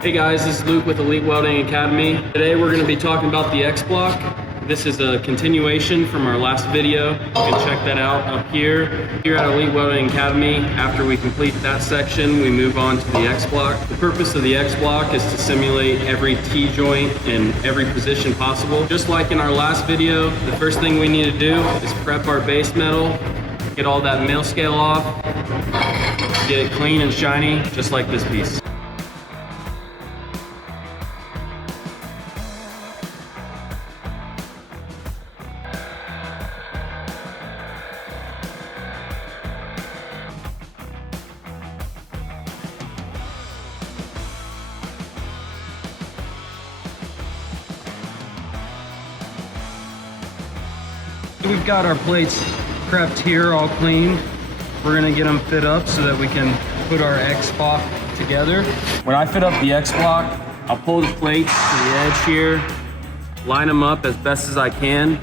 Hey guys, this is Luke with Elite Welding Academy. Today we're going to be talking about the X-Block. This is a continuation from our last video. You can check that out up here. Here at Elite Welding Academy, after we complete that section, we move on to the X-Block. The purpose of the X-Block is to simulate every T-joint in every position possible. Just like in our last video, the first thing we need to do is prep our base metal, get all that mill scale off, get it clean and shiny, just like this piece. We've got our plates prepped here, all cleaned. We're gonna get them fit up so that we can put our X-Block together. When I fit up the X-Block, I'll pull the plates to the edge here, line them up as best as I can.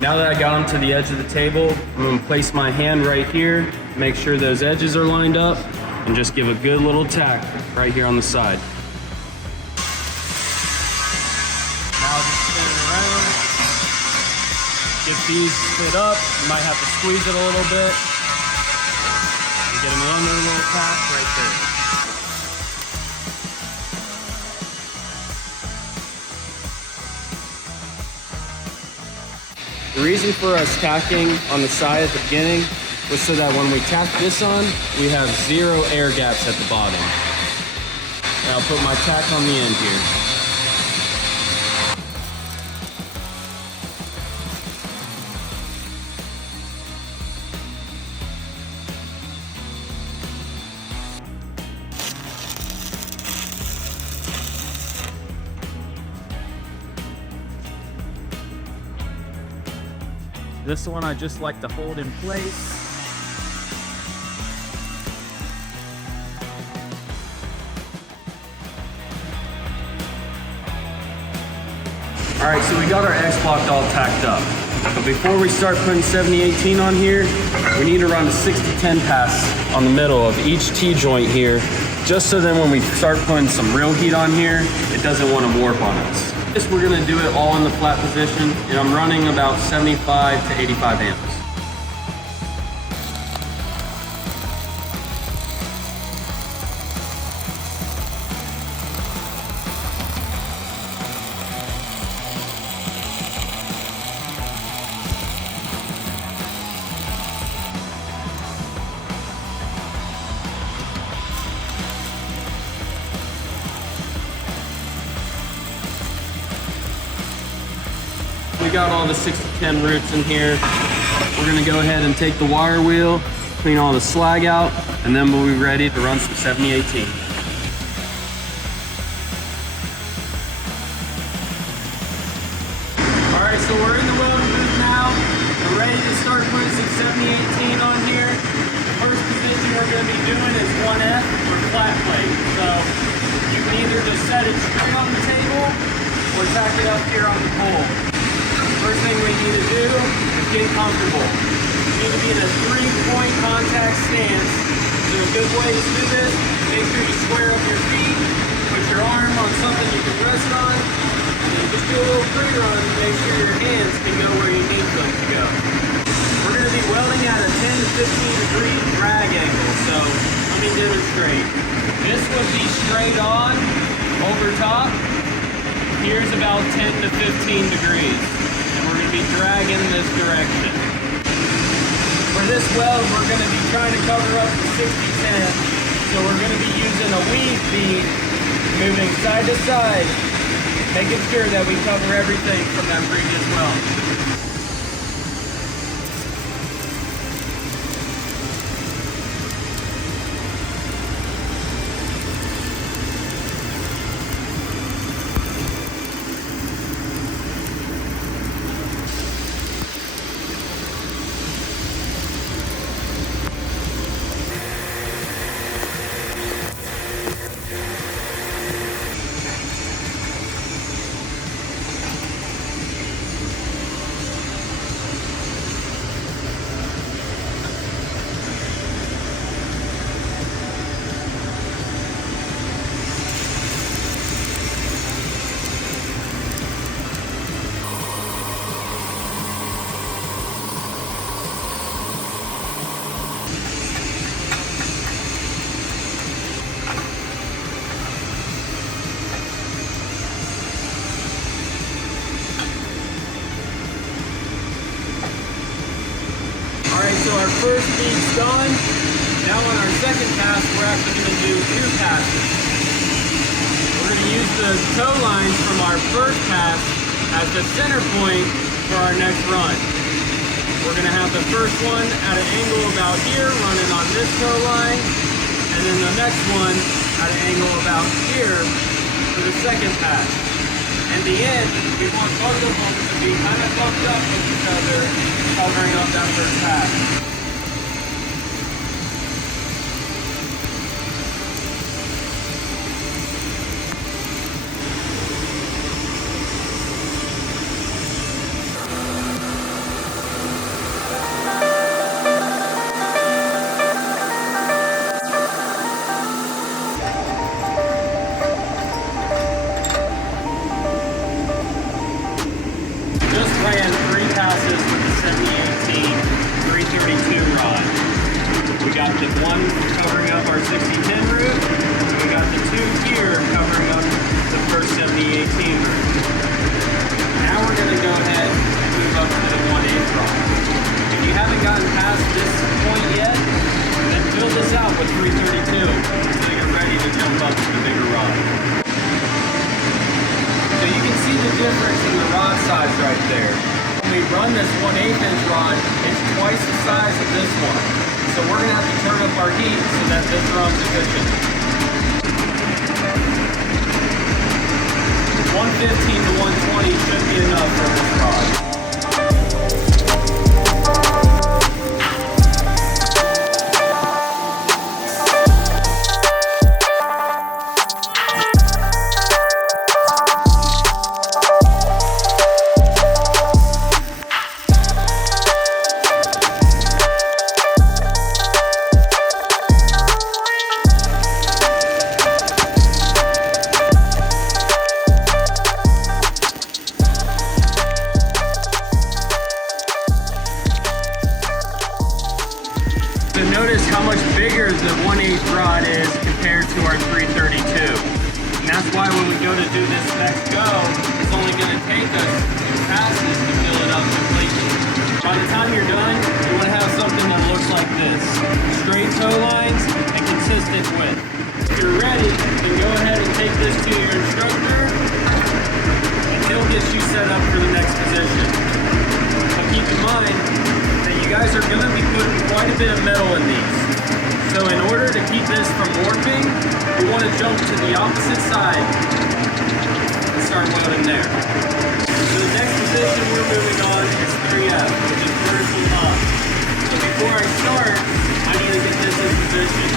Now that I got them to the edge of the table, I'm gonna place my hand right here, make sure those edges are lined up, and just give a good little tack right here on the side. Now just spin it around. Get these fit up. You might have to squeeze it a little bit. And get them one little tap right there. The reason for us tacking on the side at the beginning was so that when we tack this on, we have 0 air gaps at the bottom. And I'll put my tack on the end here. This one I just like to hold in place. All right, so we got our X-Block all tacked up. But before we start putting 70-18 on here, we need to run a 6-10 pass on the middle of each T-joint here, just so then when we start putting some real heat on here, it doesn't want to warp on us. This, we're gonna do it all in the flat position, and I'm running about 75 to 85 amps. We got all the 6-10 roots in here. We're gonna go ahead and take the wire wheel, clean all the slag out, and then we'll be ready to run some 70-18. All right, so we're in the welding booth now. We're ready to start putting some 70-18 on here. The first position we're gonna be doing is 1F or flat plate. So you can either just set it straight on the table or tack it up here on the pole. First thing we need to do is get comfortable. You need to be in a 3-point contact stance. So a good way to do this, make sure you square up your feet, put your arm on something you can rest on, and then just do a little pre-run to make sure your hands can go where you need them to go. We're going to be welding at a 10 to 15 degree drag angle, so let me demonstrate. This would be straight on, over top. Here's about 10 to 15 degrees. We're going to be dragging this direction. For this weld, we're going to be trying to cover up the 60-10. So we're going to be using a weave bead, moving side to side, making sure that we cover everything from that previous weld. our first bead's done. Now on our second pass, we're actually going to do 2 passes. We're going to use the toe lines from our first pass as the center point for our next run. We're going to have the first one at an angle about here, running on this toe line, and then the next one at an angle about here for the second pass. In the end, we want both of them to be kind of bumped up with each other, covering up that first pass. Ran 3 passes with the 7018 332 rod. We got the one covering up our 6010 root, and we got the 2 here covering up the first 7018 root. Now we're going to go ahead and move up to the 1/8 rod. If you haven't gotten past this point yet, then fill this out with 332 until you're ready to jump up to the bigger rod. So you can see the difference in the rod size right there. When we run this 1/8 inch rod, it's twice the size of this one. So we're going to have to turn up our heat so that this runs efficiently. 115 to 120 should be enough for this rod. So notice how much bigger the 1/8 rod is compared to our 332. And that's why when we go to do this next go, it's only going to take us 2 passes to fill it up completely. By the time you're done, you want to have something that looks like this. Straight toe lines and consistent width. If you're ready, then go ahead and take this to your instructor and he'll get you set up for the next position. But keep in mind that you guys are going to be putting quite a bit of metal in these. So in order to keep this from warping, we want to jump to the opposite side and start welding there. So the next position we're moving on is 3F, which is vertical up. So before I start, I need to get this in position.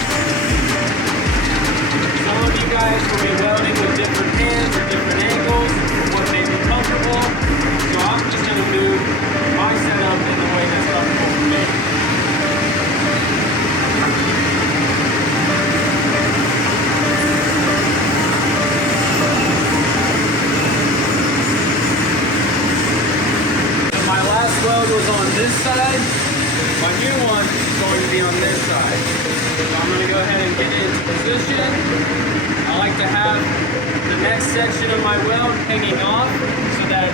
Some of you guys will be welding with different hands or different angles, what may be comfortable. So I'm just going to move my setup in the way that's comfortable for me. So my last weld was on this side. My new one is going to be on this side. So I'm going to go ahead and get it into position. I like to have the next section of my weld hanging off so that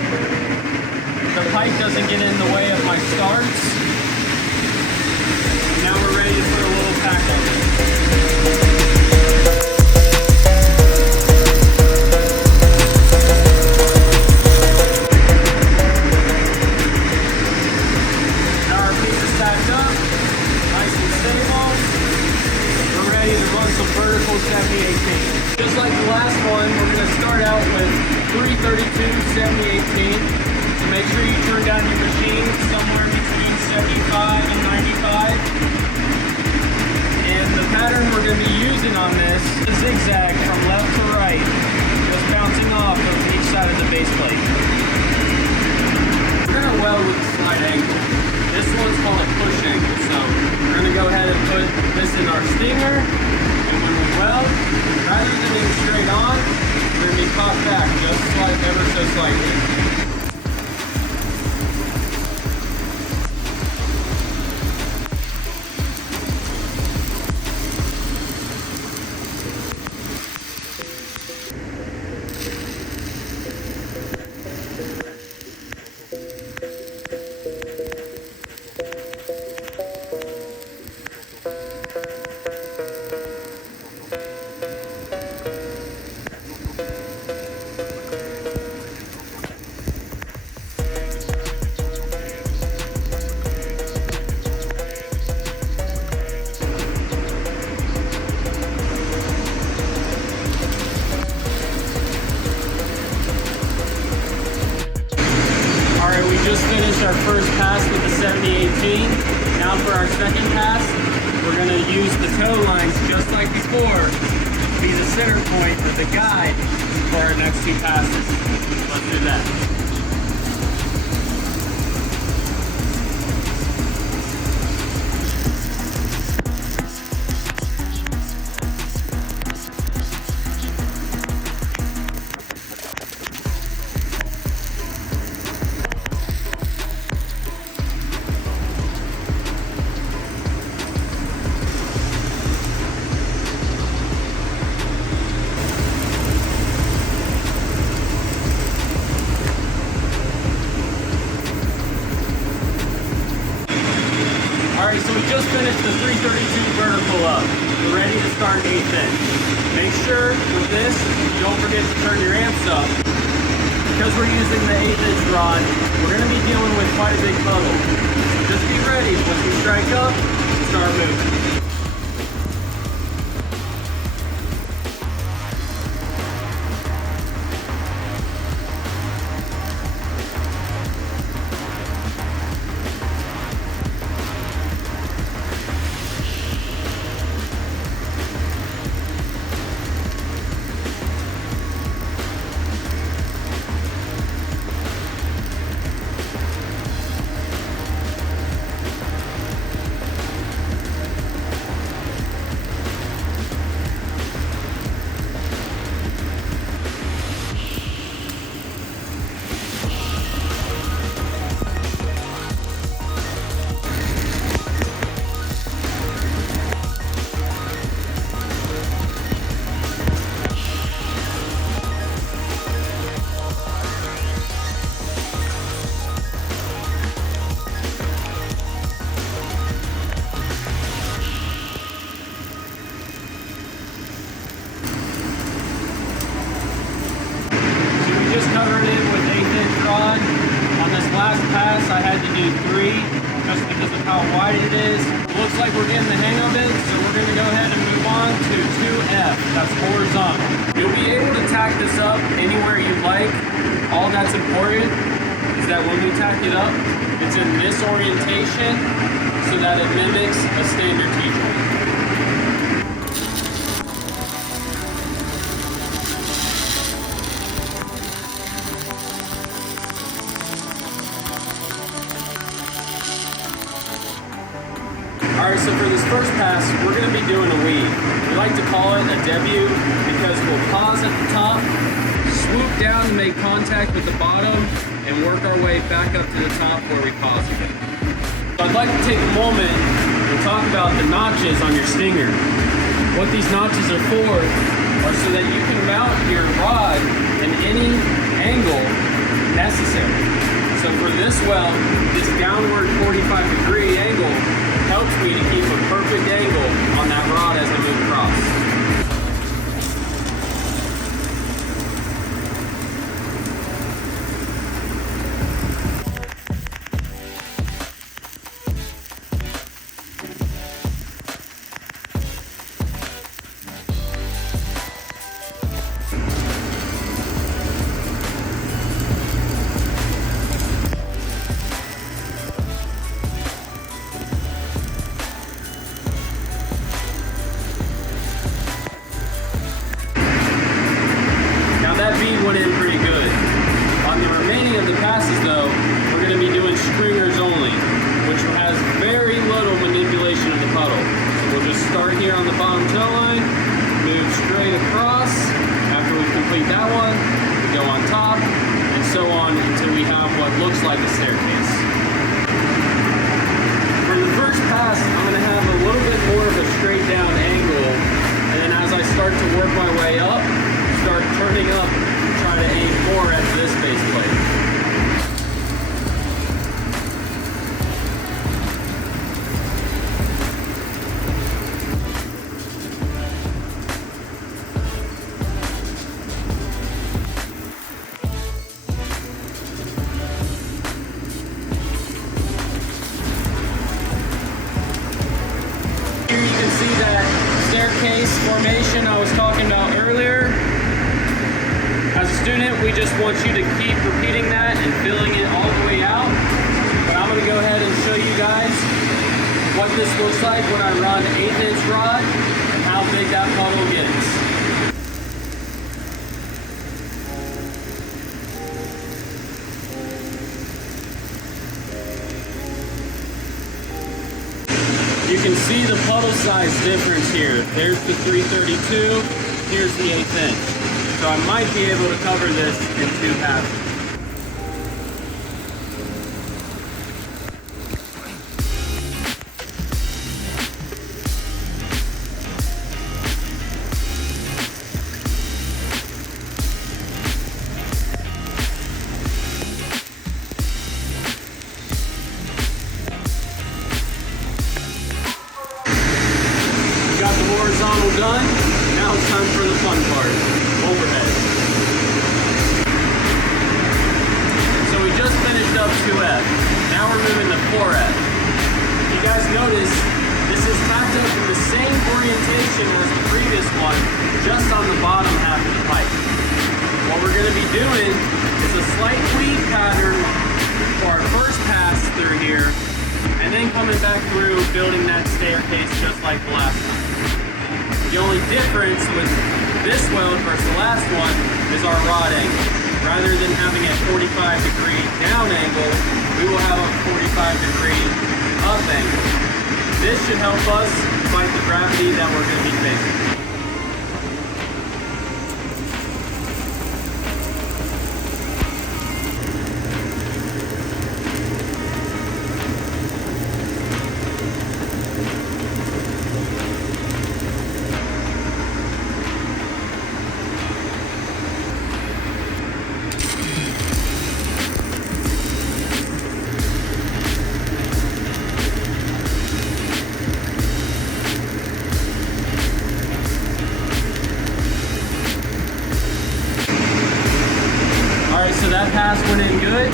the pipe doesn't get in the way of my starts. Now we're ready to put a little tack on it. Now our piece is tacked up, nice and stable. We're ready to run some vertical 7018. Just like the last one, we're going to start out with 332 7018. Make sure you turn down your machine somewhere between 75 and 95. And the pattern we're going to be using on this is zigzag from left to right, just bouncing off of each side of the base plate. We're going to weld with a slight angle. This one's called a push angle, so we're going to go ahead and put this in our stinger, and when we weld, rather than being straight on, we're going to be cocked back just ever so slightly. Alright, we just finished our first pass with the 7018. Now for our second pass, we're going to use the toe lines just like before to be the center point or the guide for our next two passes. Let's do that. Alright, so we just finished the 332 vertical up. We're ready to start 8th inch. Make sure with this, you don't forget to turn your amps up. Because we're using the 8th inch rod, we're going to be dealing with quite a big puddle. So just be ready. Once we strike up, start moving. Covered it with 8th inch rod. On this last pass I had to do 3 just because of how wide it is. Looks like we're getting the hang of it, so we're going to go ahead and move on to 2F. That's horizontal. You'll be able to tack this up anywhere you like. All that's important is that when we tack it up, it's in this orientation so that it mimics a standard T-joint. Alright, so for this first pass, we're going to be doing a weave. We like to call it a W because we'll pause at the top, swoop down to make contact with the bottom, and work our way back up to the top where we pause again. So I'd like to take a moment and talk about the notches on your stinger. What these notches are for are so that you can mount your rod in any angle necessary. So for this weld, this downward 45-degree angle helps me to keep a perfect angle on that rod as I move across. Went in pretty good. On the remaining of the passes though, we're going to be doing stringers only, which has very little manipulation of the puddle. So we'll just start here on the bottom toe line, move straight across. After we complete that one, we go on top, and so on until we have what looks like a staircase. For the first pass, I'm going to have a little bit more of a straight down angle, and then as I start to work my way up, start turning up, try to aim more at this base plate. Here you can see that staircase formation I was talking about earlier. As a student, we just want you to keep repeating that and filling it all the way out. this looks like when I run 1/8" rod and how big that puddle gets. You can see the puddle size difference here. There's the 332, here's the 1/8". So I might be able to cover this in 2 passes. Horizontal done. Now it's time for the fun part, overhead. So we just finished up 2F. Now we're moving to 4F. If you guys notice, this is tacked up in the same orientation as the previous one, just on the bottom half of the pipe. What we're going to be doing is a slight weave pattern for our first pass through here, and then coming back through, building that staircase just like the last one. The only difference with this weld versus the last one is our rod angle. Rather than having a 45-degree down angle, we will have a 45-degree up angle. This should help us fight the gravity that we're going to be facing. So that pass went in good.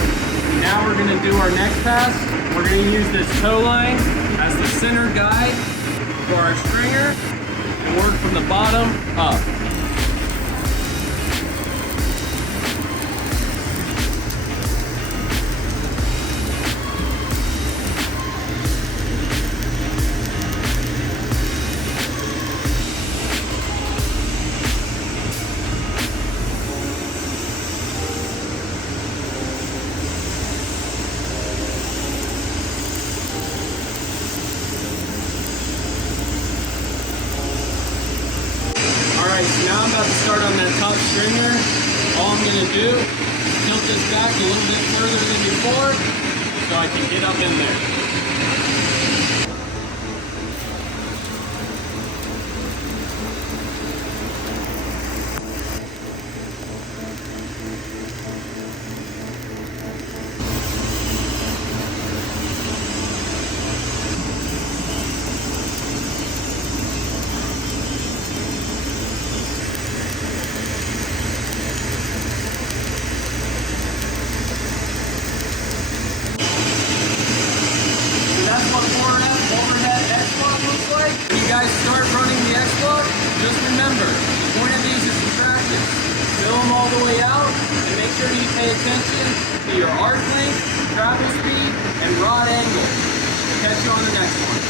Now we're going to do our next pass. We're going to use this toe line as the center guide for our stringer and work from the bottom up. So now I'm about to start on that top stringer. All I'm going to do is tilt this back a little bit further than before so I can get up in there. When you guys start running the X-Block, just remember, the point of these is to practice. Fill them all the way out, and make sure you pay attention to your arc length, travel speed, and rod angle. We'll catch you on the next one.